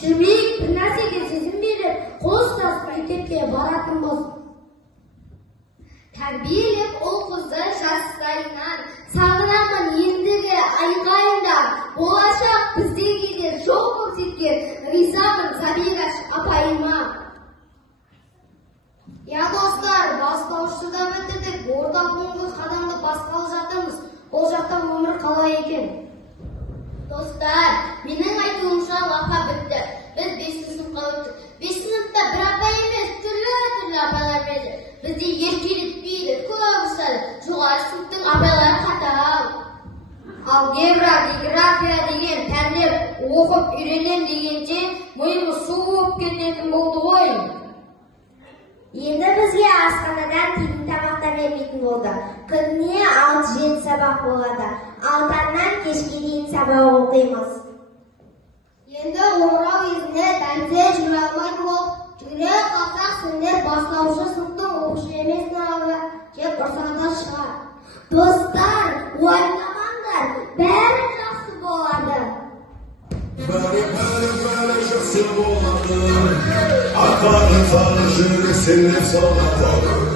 жүрмейік, бір нәрсеге сезім беріп, қол ұстасып мектепке баратын болсын. Тәрбиелеп ол қызды жастайынан, сағынамын ендігі айғайында, болашақ біздеге де жол көрсеткен ризамын Забираш апайыма. Я достар, бастаушыда бітірдік, орта буынғы қадамды басқалы жатырмыз. Ол жақта өмір қалай екен? Достар, менің айтуымша уақыт бітті. Біз 5 сыныпқа өттік. 5 сыныпта бір апай емес, түрлі апайлар еді. Бізде еркелетпейді, көп ұстады. Жоғары сыныптың апайлары қатал. Алгебра, география деген пәндер оқып үйренем дегенше, миымыз су болып кететін болды ғой. Енді бізге асханадан тегін тамақта бермейтін болды. Күніне 6-7 сабақ болады. 6-нан кешке дейін сабақ оқимыз. Енді омырау кезінде дәмсе жүре алмайды болып, жүре қалсақ сендер бастаушы сыныптың оқушы емес нағылы, тек ұрсада шығар. Достар, уайымдамаңдар, бәрі жақсы болады. Bari жақсы болады. Ақыры тағы жүрек сеніп соға